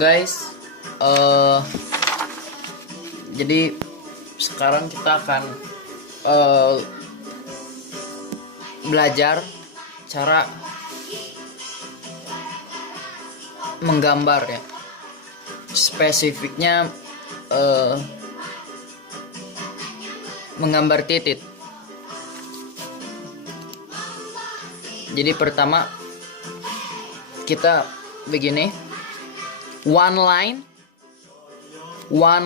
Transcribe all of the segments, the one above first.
guys, jadi sekarang kita akan belajar cara menggambar ya. Spesifiknya menggambar titik. Jadi pertama kita begini, one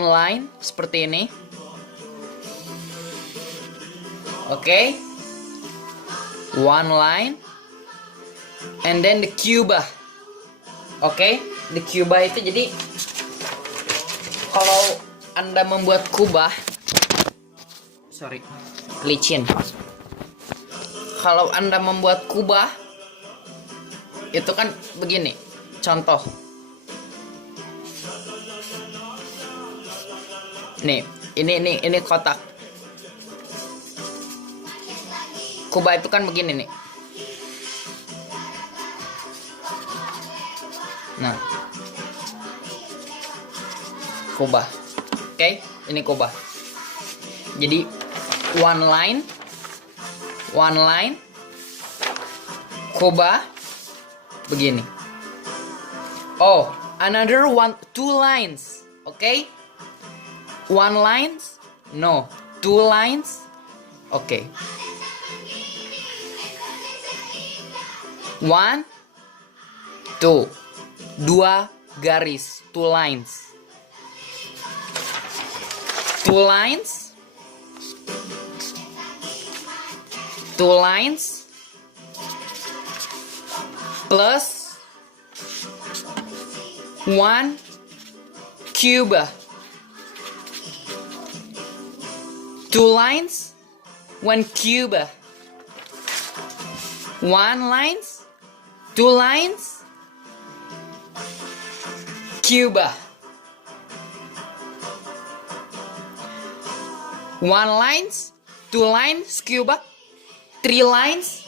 line seperti ini. Oke, one line and then the cuba. Oke, the cuba itu jadi kalau Anda membuat kubah, licin. Kalau Anda membuat kubah itu kan begini, contoh. Nih, ini kotak. Kubah itu kan begini nih. Nah, kubah. Oke, ini kubah. Jadi one line, kubah begini. Oh, another two lines. Okay, one lines, no, two lines. Okay, one, two, dua garis, two lines, two lines, two lines. Plus one cuba. Two lines, one cuba. One lines, two lines, cuba. One lines, two lines, cuba. Three lines,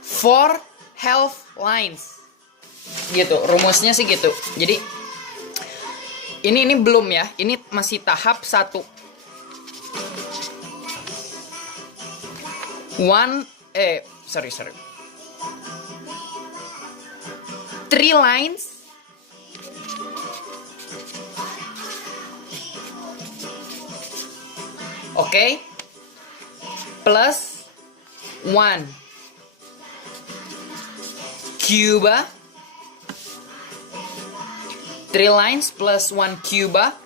four half lines. Gitu, rumusnya sih gitu. Jadi ini belum ya, ini masih tahap 1. Three lines, okay, plus one cuba. Three lines plus one cuba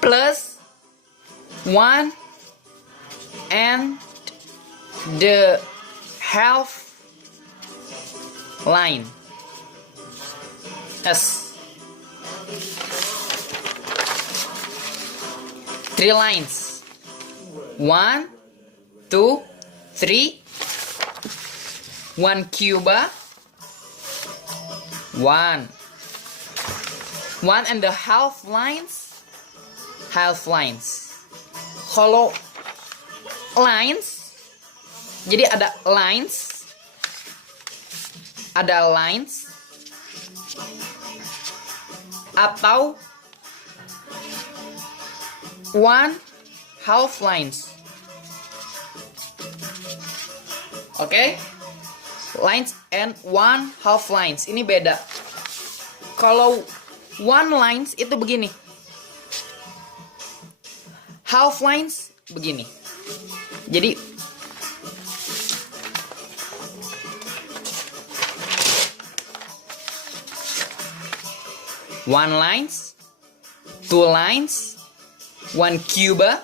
plus one and the half line. Yes. Three lines. 1, 2, 3. One cuba. One and the half lines. Kalau lines, jadi ada lines, atau one half lines. Oke? Lines and one half lines. Ini beda. Kalau one lines itu begini. Half lines begini. Jadi one lines, two lines, one cuba,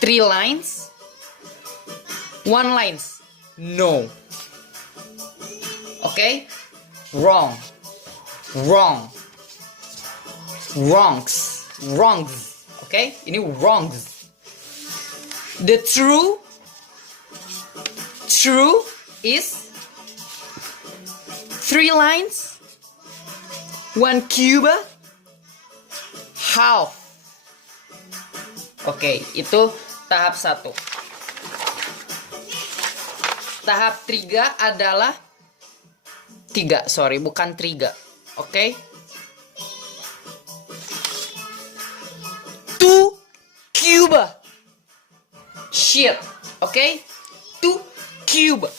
three lines, one lines. No. Okay? Wrongs. Okay? Ini wrongs. The true is three lines, one cuba, half. Oke, itu tahap 1. Tahap 3 adalah bukan 3. Oke. sheet. Okay? 2 cube.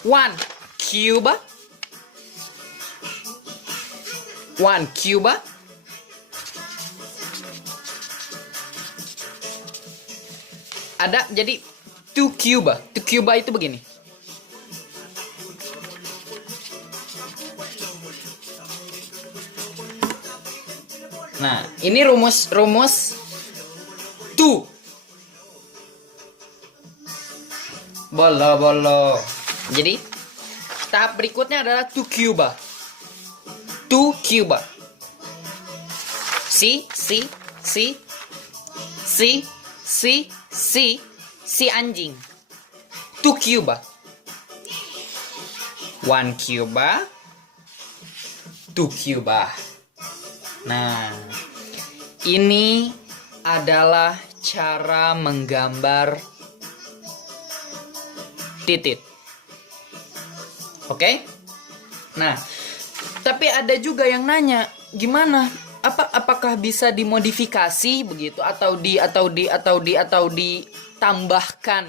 1 cube. 1 cube. Ada jadi 2 cube. 2 cube itu begini. Nah, ini rumus 2. Bolo. Jadi, tahap berikutnya adalah 2 cube. 2 cube. Si anjing. 2 cube. 1 cube. 2 cube. Nah, ini adalah cara menggambar titik. Oke? Nah, tapi ada juga yang nanya, gimana? Apakah bisa dimodifikasi begitu atau ditambahkan?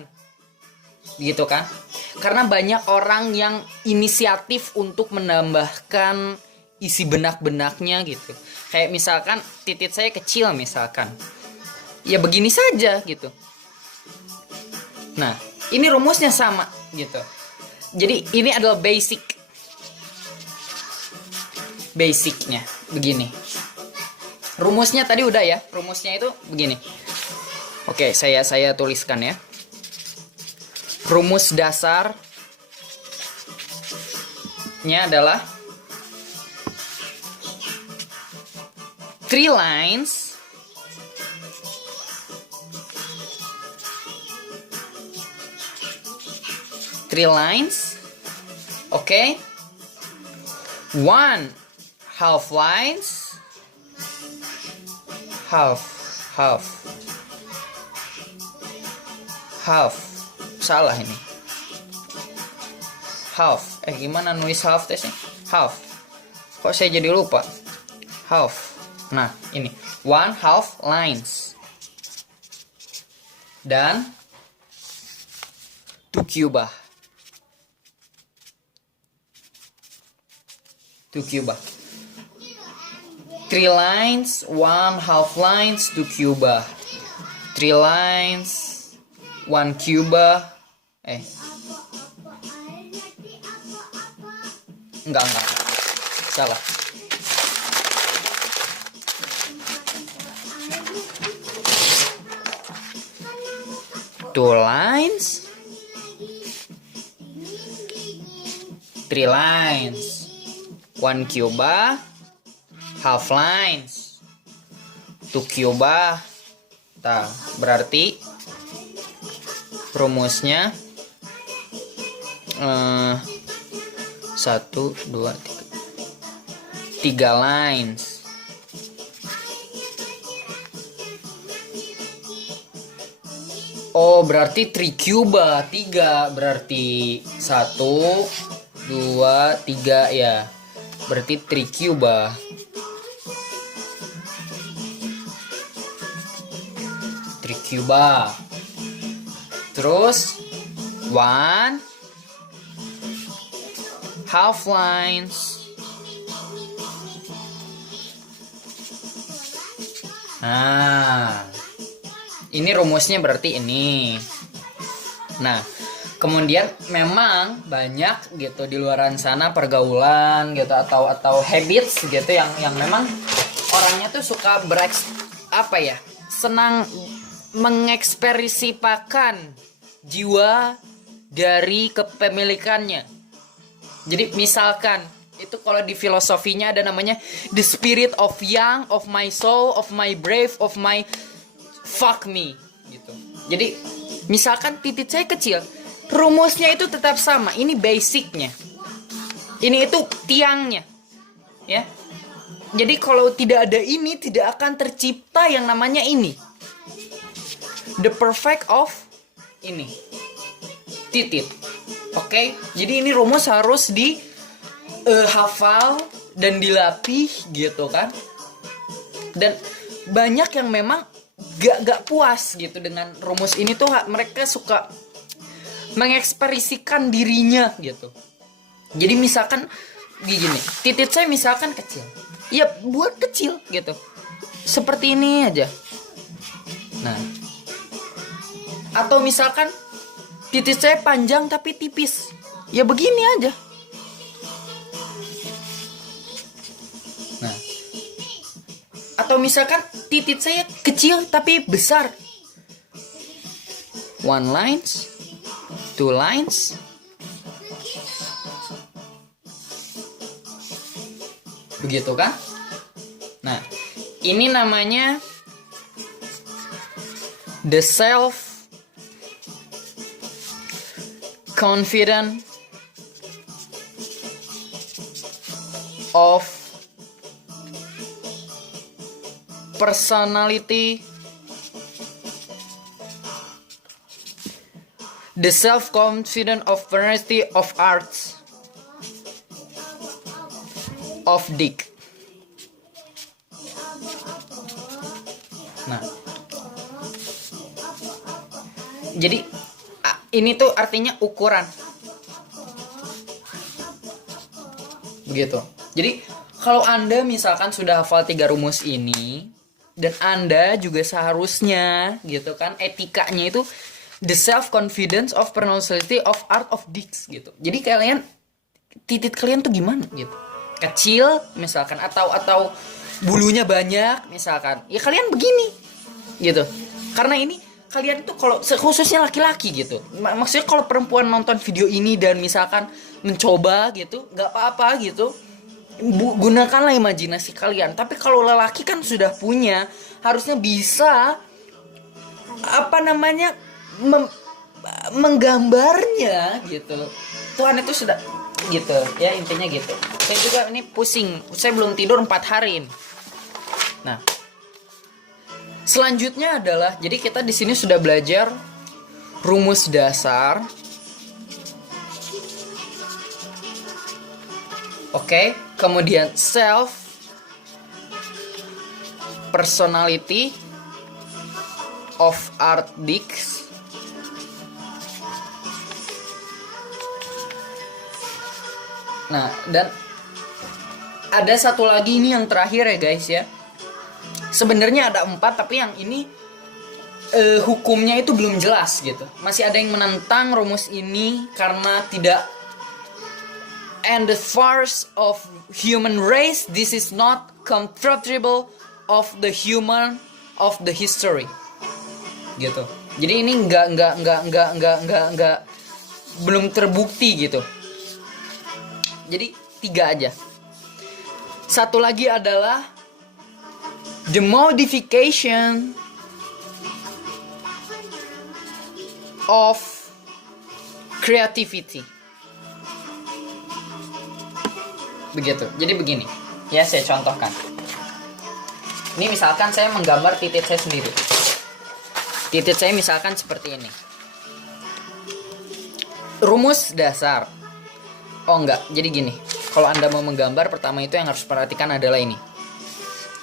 Gitu kan? Karena banyak orang yang inisiatif untuk menambahkan isi benak-benaknya gitu. Kayak misalkan titik saya kecil misalkan. Ya begini saja gitu. Nah, ini rumusnya sama gitu. Jadi ini adalah basicnya begini. Rumusnya tadi udah ya. Rumusnya itu begini. Oke, saya tuliskan ya. Rumus dasarnya adalah 3 lines okay, 1 half lines, half salah ini, half gimana nulis half tesnya, half kok saya jadi lupa, half. Nah, ini 1 half lines dan 2 cube. 2 cube. 3 lines, 1 half lines, 2 cube. 3 lines, 1 cube. Enggak. Salah. 2 lines, 3 lines, 1 cube, half lines, 2 cube. Nah, berarti rumusnya 1, 2, 3 lines. Oh, berarti 3 cube, 3 berarti 1, 2, 3 ya. Berarti 3 cube. 3 cube. Terus 1 half lines. Nah, ini rumusnya berarti ini. Nah, kemudian memang banyak gitu di luaran sana pergaulan gitu atau habits gitu yang memang orangnya tuh suka senang mengekspresipakan jiwa dari kepemilikannya. Jadi misalkan itu kalau di filosofinya ada namanya the spirit of young, of my soul, of my brave, of my fuck me gitu. Jadi misalkan titik saya kecil, rumusnya itu tetap sama. Ini basicnya. Ini itu tiangnya. Ya. Jadi kalau tidak ada ini, tidak akan tercipta yang namanya ini. The perfect of ini. Titik. Oke. Jadi ini rumus harus hafal dan dilatih gitu kan. Dan banyak yang memang gak puas gitu dengan rumus ini tuh, mereka suka mengekspresikan dirinya gitu. Jadi misalkan gini, titik saya misalkan kecil, ya buat kecil gitu, seperti ini aja. Nah, atau misalkan titik saya panjang tapi tipis, ya begini aja. Nah, atau misalkan titik saya kecil tapi besar, one lines, two lines. Begitu kan? Nah, ini namanya the self confident of personality, the self confident of personality of arts of Dick. Nah, jadi ini tuh artinya ukuran, begitu. Jadi kalau Anda misalkan sudah hafal 3 rumus ini, dan Anda juga seharusnya gitu kan, etikanya itu the self confidence of personality of art of Dick gitu. Jadi kalian, titik kalian tuh gimana gitu, kecil misalkan, atau bulunya banyak misalkan, ya kalian begini gitu. Karena ini kalian tuh kalau khususnya laki-laki gitu, maksudnya kalau perempuan nonton video ini dan misalkan mencoba gitu, nggak apa-apa gitu, gunakanlah imajinasi kalian. Tapi kalau lelaki kan sudah punya, harusnya bisa menggambarnya gitu. Tuhan itu sudah gitu ya, intinya gitu. Saya juga ini pusing, saya belum tidur 4 hari ini. Nah, selanjutnya adalah, jadi kita di sini sudah belajar rumus dasar. Oke, kemudian self personality of art Dicks. Nah, dan ada satu lagi ini yang terakhir ya guys ya. Sebenarnya ada 4, tapi yang ini hukumnya itu belum jelas gitu. Masih ada yang menentang rumus ini karena tidak, and the farce of human race, this is not comfortable of the human of the history gitu. Jadi ini enggak belum terbukti gitu. Jadi 3 aja. Satu lagi adalah the modification of creativity. Begitu. Jadi begini. Ya, saya contohkan. Ini misalkan saya menggambar titik saya sendiri. Titik saya misalkan seperti ini. Rumus dasar. Oh enggak, jadi gini. Kalau Anda mau menggambar, pertama itu yang harus perhatikan adalah ini.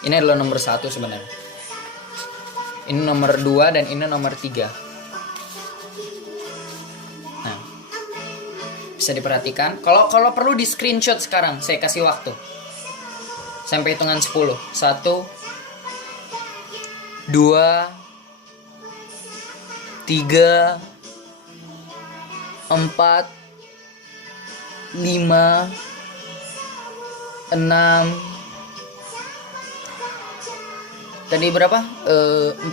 Ini adalah nomor 1 sebenarnya. Ini nomor 2 dan ini nomor 3. Nah, bisa diperhatikan. Kalau perlu di screenshot sekarang, saya kasih waktu. Sampai hitungan 10. 1 2 3 4 5 6. Tadi berapa? 4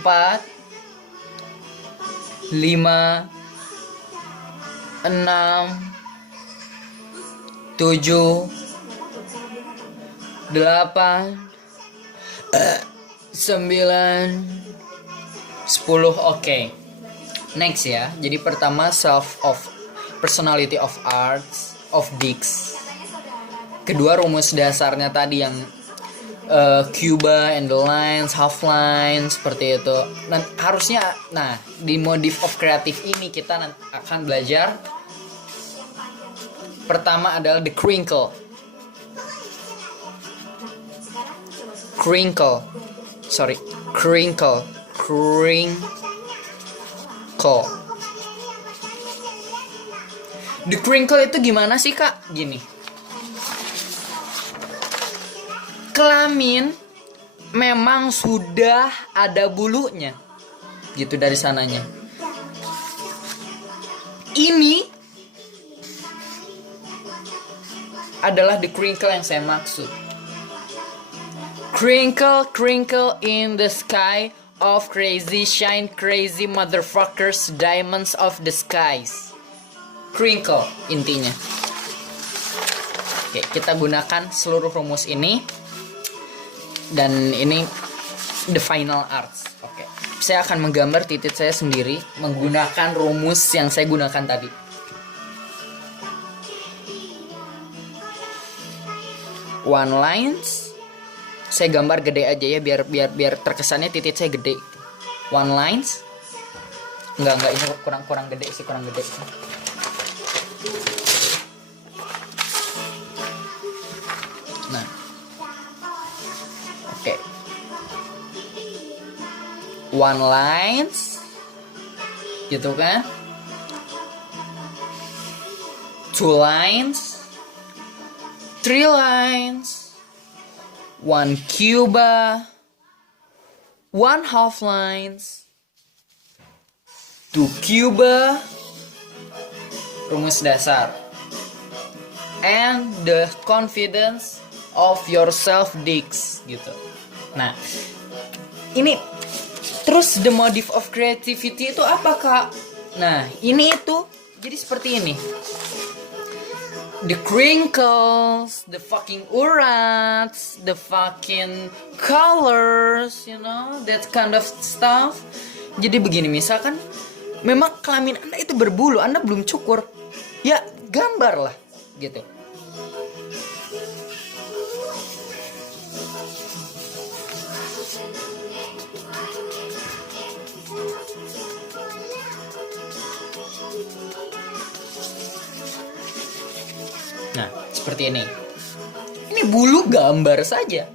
5 6 7 8 9 10. Oke. Next ya. Jadi pertama self of personality of arts of Dicks. Kedua rumus dasarnya tadi yang Cuba and the lines, half lines, seperti itu. Dan harusnya, nah di modif of creative ini kita akan belajar. Pertama adalah the crinkle. Crinkle. crinkle. The crinkle itu gimana sih kak? Gini, kelamin memang sudah ada bulunya gitu dari sananya. Ini adalah the crinkle yang saya maksud. Crinkle, crinkle in the sky of crazy shine crazy motherfuckers diamonds of the skies. Crinkle intinya. Oke, kita gunakan seluruh rumus ini. Dan ini the final arts. Oke. Saya akan menggambar titik saya sendiri menggunakan rumus yang saya gunakan tadi. One lines. Saya gambar gede aja ya biar terkesannya titik saya gede. One lines. Enggak ini kurang gede sih, kurang gede. Nah. Oke. One lines. Gitu kan? Two lines. Three lines. One cuba, one half lines, two cuba, rumus dasar, and the confidence of yourself digs gitu. Nah, ini terus the motive of creativity itu apa kak? Nah, ini itu jadi seperti ini. The crinkles, the fucking urats, the fucking colors, you know, that kind of stuff. Jadi begini, misalkan memang kelamin Anda itu berbulu, Anda belum cukur, ya gambar lah, gitu. Nah, seperti ini. Ini bulu gambar saja.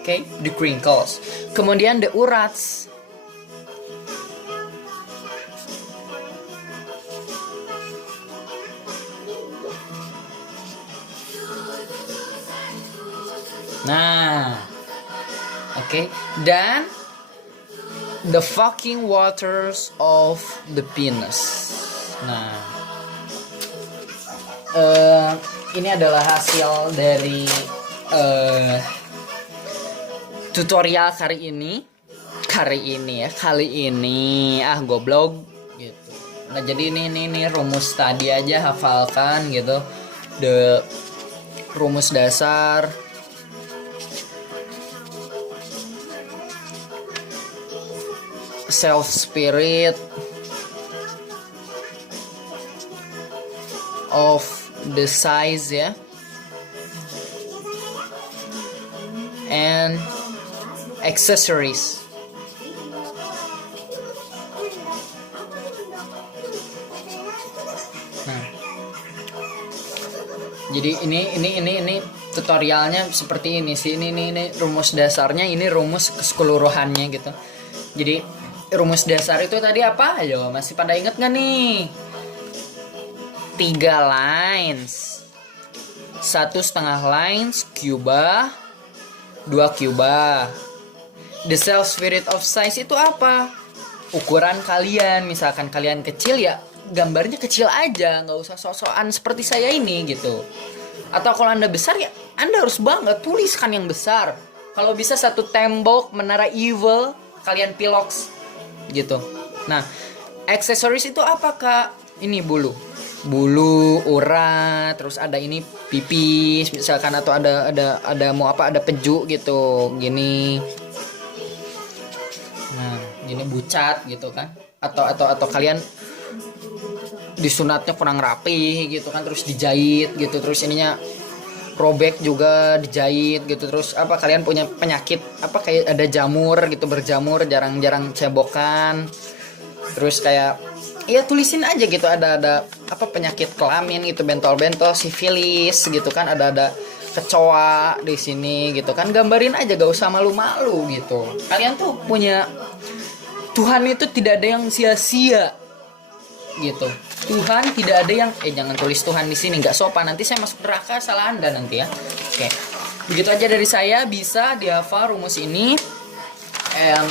Oke, the crinkles. Kemudian the urats. Nah. Oke, dan the fucking waters of the penis. Nah. Ini adalah hasil dari tutorial kali ini goblok gitu. Nah jadi ini rumus tadi aja hafalkan gitu, the rumus dasar. Self spirit of the size ya, and accessories. Nah, jadi ini tutorialnya seperti ini sih. Ini rumus dasarnya, ini rumus keseluruhannya gitu. Jadi rumus dasar itu tadi apa? Ayo masih pada inget gak nih? 3 lines, 1,5 lines, cuba, 2 cuba. The self spirit of size itu apa? Ukuran kalian. Misalkan kalian kecil ya gambarnya kecil aja, nggak usah sok-sokan seperti saya ini gitu. Atau kalau Anda besar ya Anda harus banget tuliskan yang besar. Kalau bisa satu tembok menara evil kalian piloks gitu. Nah, aksesoris itu apa kak? Ini bulu, urat, terus ada ini pipis misalkan, atau ada mau apa, ada peju gitu gini. Nah gini bucat gitu kan, atau kalian disunatnya kurang rapi gitu kan, terus dijahit gitu, terus ininya robek juga dijahit gitu, terus apa kalian punya penyakit apa kayak ada jamur gitu, berjamur jarang-jarang cebokan, terus kayak ya tulisin aja gitu, ada apa penyakit kelamin gitu, bentol-bentol, sifilis gitu kan, ada kecoa di sini gitu kan, gambarin aja, gak usah malu-malu gitu. Kalian tuh punya Tuhan itu tidak ada yang sia-sia gitu. Tuhan tidak ada yang jangan tulis Tuhan di sini, nggak sopan, nanti saya masuk neraka, salah Anda nanti ya. Oke. Begitu aja dari saya, bisa dihafal rumus ini. And